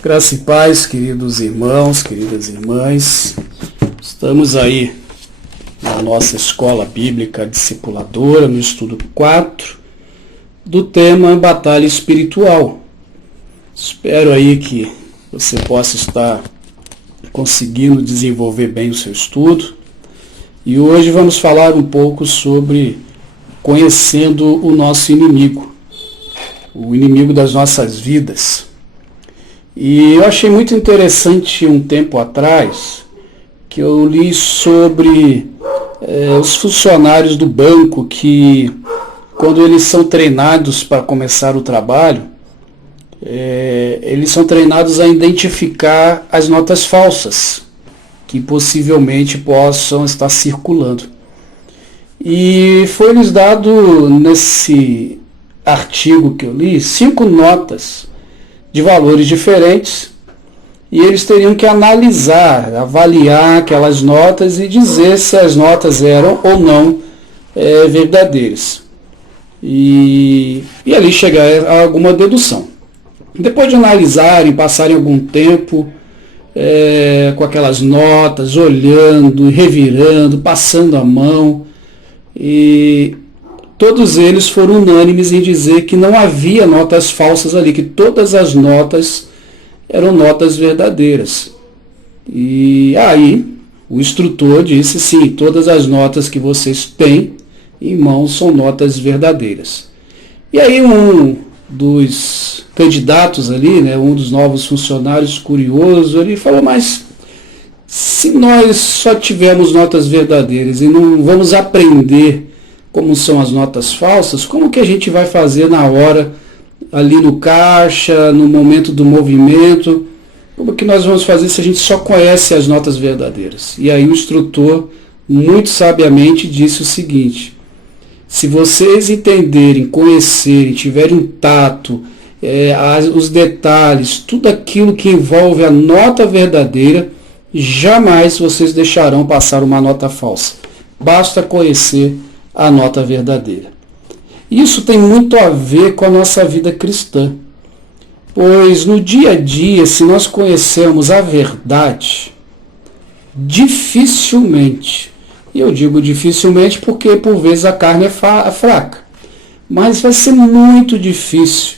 Graça e paz, queridos irmãos, queridas irmãs. Estamos aí na nossa escola bíblica discipuladora, no estudo 4, do tema Batalha Espiritual. Espero aí que você possa estar conseguindo desenvolver bem o seu estudo. E hoje vamos falar um pouco sobre conhecendo o nosso inimigo, o inimigo das nossas vidas. E eu achei muito interessante um tempo atrás que eu li sobre os funcionários do banco que, quando eles são treinados para começar o trabalho, eles são treinados a identificar as notas falsas que possivelmente possam estar circulando. E foi-lhes dado nesse artigo que eu li 5 notas de valores diferentes, e eles teriam que analisar, avaliar aquelas notas e dizer se as notas eram ou não verdadeiras. E ali chegar a alguma dedução. Depois de analisarem, passarem algum tempo com aquelas notas, olhando, revirando, passando a mão, e todos eles foram unânimes em dizer que não havia notas falsas ali, que todas as notas eram notas verdadeiras. E aí o instrutor disse: sim, todas as notas que vocês têm em mãos são notas verdadeiras. E aí um dos candidatos ali, um dos novos funcionários, curioso, ele falou: mas se nós só tivermos notas verdadeiras e não vamos aprender como são as notas falsas, como que a gente vai fazer na hora, ali no caixa, no momento do movimento? Como que nós vamos fazer se a gente só conhece as notas verdadeiras? E aí o instrutor, muito sabiamente, disse o seguinte: se vocês entenderem, conhecerem, tiverem um tato, os detalhes, tudo aquilo que envolve a nota verdadeira, jamais vocês deixarão passar uma nota falsa. Basta conhecer a nota verdadeira. Isso tem muito a ver com a nossa vida cristã, pois no dia a dia, se nós conhecermos a verdade, dificilmente, e eu digo dificilmente porque por vezes a carne é fraca, mas vai ser muito difícil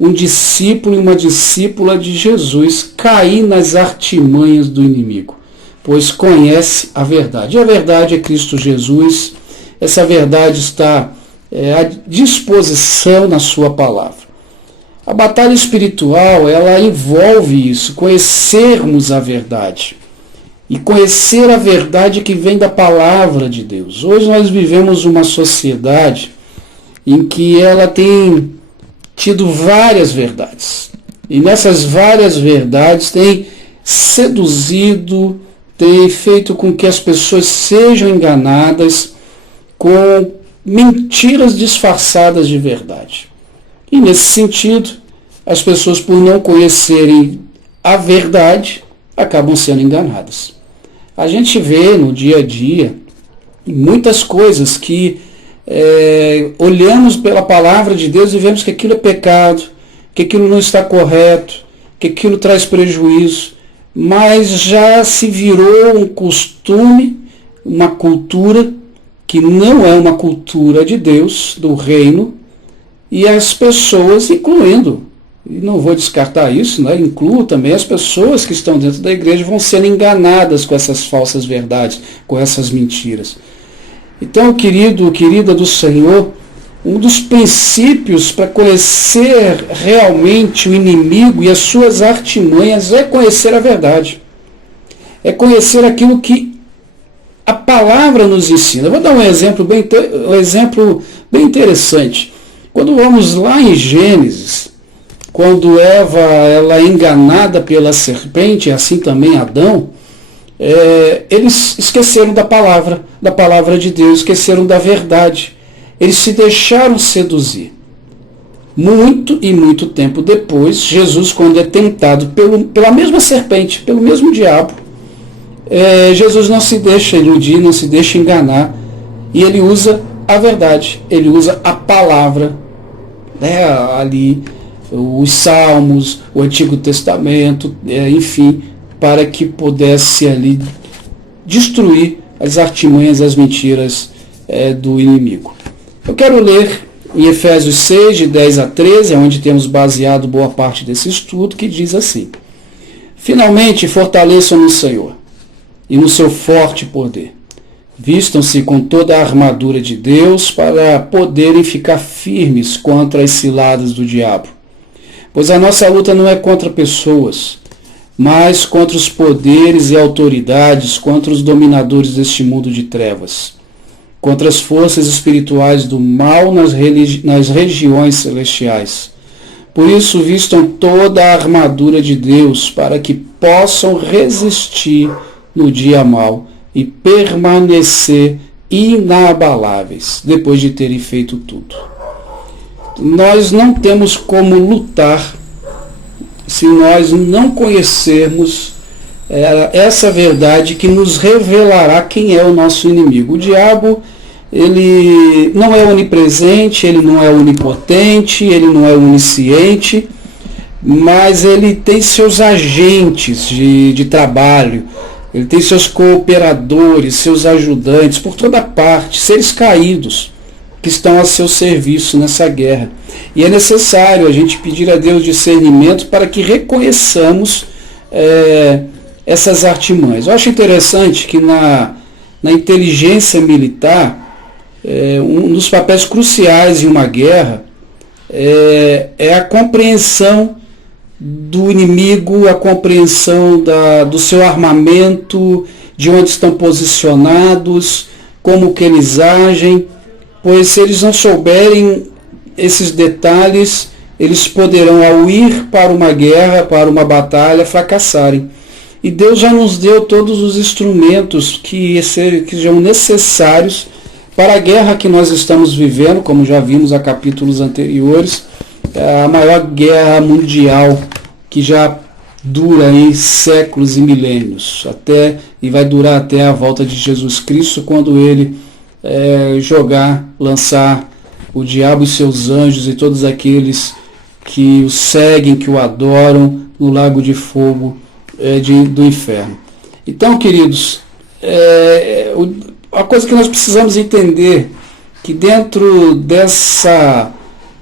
um discípulo e uma discípula de Jesus cair nas artimanhas do inimigo, pois conhece a verdade. E a verdade é Cristo Jesus. Essa verdade está à disposição na sua palavra. A batalha espiritual, ela envolve isso, conhecermos a verdade. E conhecer a verdade que vem da palavra de Deus. Hoje nós vivemos uma sociedade em que ela tem tido várias verdades. E nessas várias verdades tem seduzido, tem feito com que as pessoas sejam enganadas com mentiras disfarçadas de verdade. E nesse sentido, as pessoas, por não conhecerem a verdade, acabam sendo enganadas. A gente vê no dia a dia muitas coisas que olhamos pela palavra de Deus e vemos que aquilo é pecado, que aquilo não está correto, que aquilo traz prejuízo, mas já se virou um costume, uma cultura que não é uma cultura de Deus, do reino, e as pessoas, incluindo, e não vou descartar isso, incluo também as pessoas que estão dentro da igreja, vão sendo enganadas com essas falsas verdades, com essas mentiras. Então, querida do Senhor, um dos princípios para conhecer realmente o inimigo e as suas artimanhas é conhecer a verdade. É conhecer aquilo que a palavra nos ensina. Eu vou dar um exemplo bem interessante. Quando vamos lá em Gênesis, quando Eva ela é enganada pela serpente, e assim também Adão, eles esqueceram da palavra de Deus, esqueceram da verdade. Eles se deixaram seduzir. Muito e muito tempo depois, Jesus, quando é tentado pela mesma serpente, pelo mesmo diabo, Jesus não se deixa iludir, não se deixa enganar, e ele usa a verdade, ele usa a palavra ali os Salmos, o Antigo Testamento, enfim, para que pudesse ali destruir as artimanhas, as mentiras do inimigo. Eu quero ler em Efésios 6, de 10 a 13, onde temos baseado boa parte desse estudo, que diz assim: finalmente fortaleçam no Senhor e no seu forte poder. Vistam-se com toda a armadura de Deus para poderem ficar firmes contra as ciladas do diabo. Pois a nossa luta não é contra pessoas, mas contra os poderes e autoridades, contra os dominadores deste mundo de trevas, contra as forças espirituais do mal nas regiões celestiais. Por isso, vistam toda a armadura de Deus para que possam resistir no dia mau e permanecer inabaláveis depois de terem feito tudo. Nós não temos como lutar se nós não conhecermos essa verdade que nos revelará quem é o nosso inimigo. O diabo, ele não é onipresente, ele não é onipotente, ele não é onisciente, mas ele tem seus agentes de trabalho, ele tem seus cooperadores, seus ajudantes por toda parte, seres caídos que estão a seu serviço nessa guerra. E é necessário a gente pedir a Deus discernimento para que reconheçamos essas artimanhas. Eu acho interessante que na inteligência militar, um dos papéis cruciais em uma guerra é a compreensão do inimigo, a compreensão do seu armamento, de onde estão posicionados, como que eles agem, pois se eles não souberem esses detalhes, eles poderão, ao ir para uma guerra, para uma batalha, fracassarem. E Deus já nos deu todos os instrumentos que sejam necessários para a guerra que nós estamos vivendo, como já vimos a capítulos anteriores, a maior guerra mundial que já dura aí séculos e milênios, e vai durar até a volta de Jesus Cristo, quando ele lançar o diabo e seus anjos e todos aqueles que o seguem, que o adoram, no lago de fogo do inferno. Então, queridos, a coisa que nós precisamos entender, que dentro dessa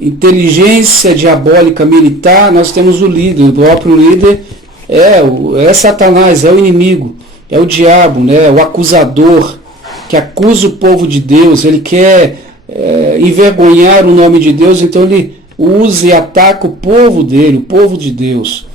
inteligência diabólica militar, nós temos o líder. O próprio líder é Satanás, é o inimigo, é o diabo, né? O acusador, que acusa o povo de Deus. Ele quer envergonhar o nome de Deus, então ele usa e ataca o povo dele, o povo de Deus.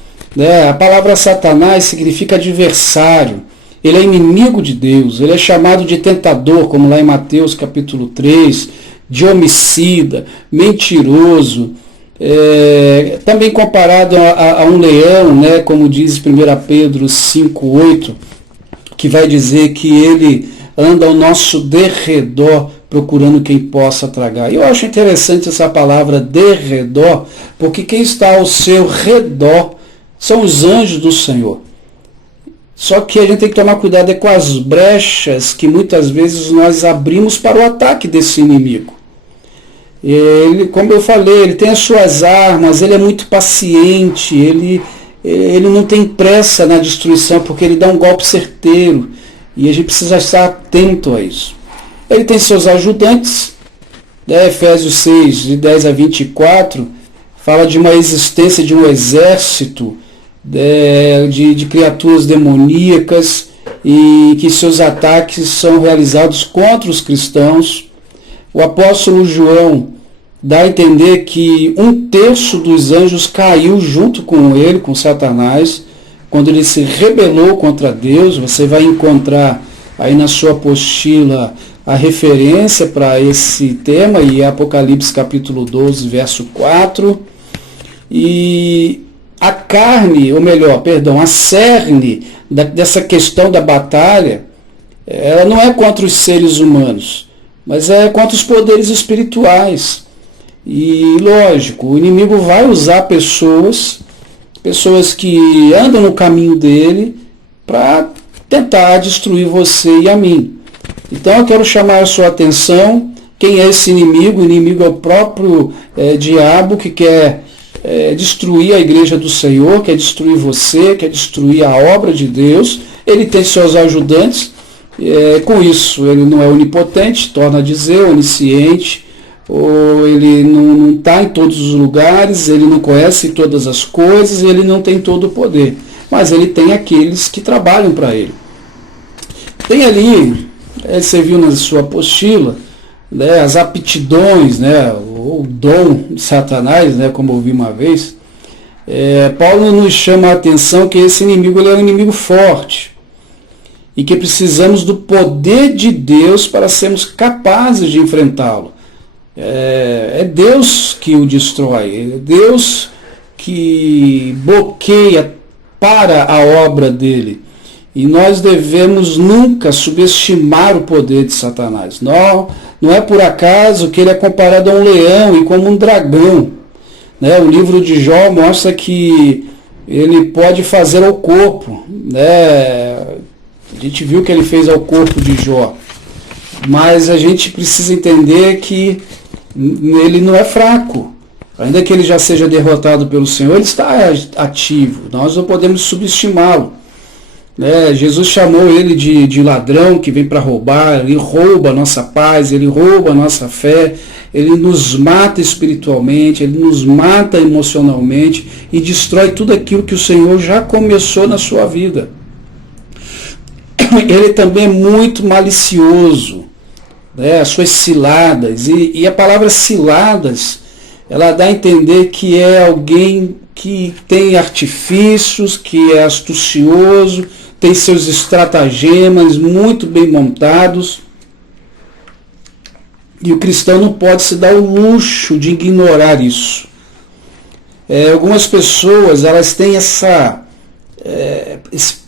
A palavra Satanás significa adversário. Ele é inimigo de Deus, ele é chamado de tentador, como lá em Mateus capítulo 3, de homicida, mentiroso, também comparado a um leão, né, como diz 1 Pedro 5,8, que vai dizer que ele anda ao nosso derredor, procurando quem possa tragar. Eu acho interessante essa palavra derredor, porque quem está ao seu redor são os anjos do Senhor. Só que a gente tem que tomar cuidado com as brechas que muitas vezes nós abrimos para o ataque desse inimigo. Ele, como eu falei, ele tem as suas armas, ele é muito paciente, ele não tem pressa na destruição, porque ele dá um golpe certeiro, e a gente precisa estar atento a isso. Ele tem seus ajudantes, Efésios 6, de 10 a 24, fala de uma existência de um exército de criaturas demoníacas, e que seus ataques são realizados contra os cristãos. O apóstolo João dá a entender que 1/3 dos anjos caiu junto com ele, com Satanás, quando ele se rebelou contra Deus. Você vai encontrar aí na sua apostila a referência para esse tema, e Apocalipse capítulo 12, verso 4. E a carne, ou melhor, perdão, a cerne dessa questão da batalha, ela não é contra os seres humanos, mas é contra os poderes espirituais. E, lógico, o inimigo vai usar pessoas que andam no caminho dele para tentar destruir você e a mim. Então eu quero chamar a sua atenção. Quem é esse inimigo? O inimigo é o próprio diabo, que quer destruir a igreja do Senhor, quer destruir você, quer destruir a obra de Deus. Ele tem seus ajudantes, com isso ele não é onipotente, torna a dizer, onisciente, ou ele não está em todos os lugares, ele não conhece todas as coisas, ele não tem todo o poder, mas ele tem aqueles que trabalham para ele. Tem ali, você viu na sua apostila, né, as aptidões, né, o dom de Satanás, né, como eu vi uma vez. Paulo nos chama a atenção que esse inimigo ele é um inimigo forte e que precisamos do poder de Deus para sermos capazes de enfrentá-lo. É Deus que o destrói, é Deus que bloqueia para a obra dele. E nós devemos nunca subestimar o poder de Satanás. Não é por acaso que ele é comparado a um leão e como um dragão. Né? O livro de Jó mostra que ele pode fazer ao corpo. Né? A gente viu que ele fez ao corpo de Jó. Mas a gente precisa entender que ele não é fraco. Ainda que ele já seja derrotado pelo Senhor, ele está ativo. Nós não podemos subestimá-lo. Jesus chamou ele de ladrão que vem para roubar. Ele rouba a nossa paz, ele rouba a nossa fé, ele nos mata espiritualmente, ele nos mata emocionalmente e destrói tudo aquilo que o Senhor já começou na sua vida. Ele também é muito malicioso, as suas ciladas, e a palavra ciladas, ela dá a entender que é alguém que tem artifícios, que é astucioso, tem seus estratagemas muito bem montados. E o cristão não pode se dar o luxo de ignorar isso. Algumas pessoas elas têm esse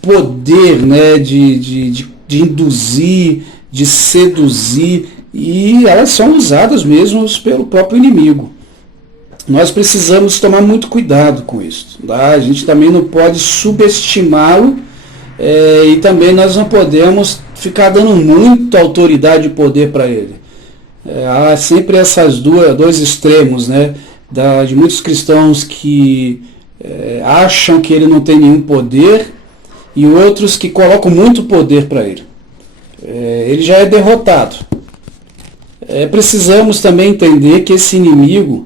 poder, né, de induzir, de seduzir, e elas são usadas mesmo pelo próprio inimigo. Nós precisamos tomar muito cuidado com isso. Tá? A gente também não pode subestimá-lo, e também nós não podemos ficar dando muita autoridade e poder para ele. Há sempre esses dois extremos, né, de muitos cristãos que acham que ele não tem nenhum poder e outros que colocam muito poder para ele. Ele já é derrotado. Precisamos também entender que esse inimigo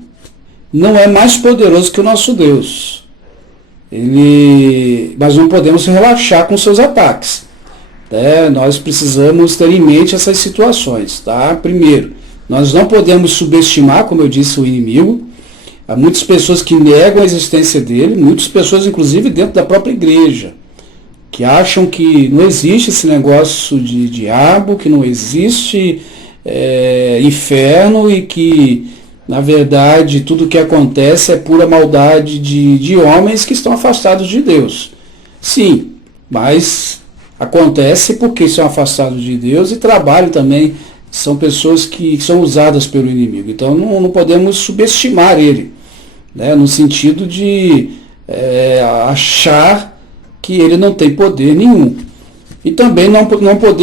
não é mais poderoso que o nosso Deus. Mas não podemos relaxar com seus ataques. Nós precisamos ter em mente essas situações. Tá? Primeiro, nós não podemos subestimar, como eu disse, o inimigo. Há muitas pessoas que negam a existência dele, muitas pessoas, inclusive, dentro da própria igreja, que acham que não existe esse negócio de diabo, que não existe inferno e que, na verdade, tudo o que acontece é pura maldade de homens que estão afastados de Deus. Sim, mas acontece porque são afastados de Deus e trabalham também, são pessoas que são usadas pelo inimigo. Então não podemos subestimar ele, né, no sentido de achar que ele não tem poder nenhum. E também não podemos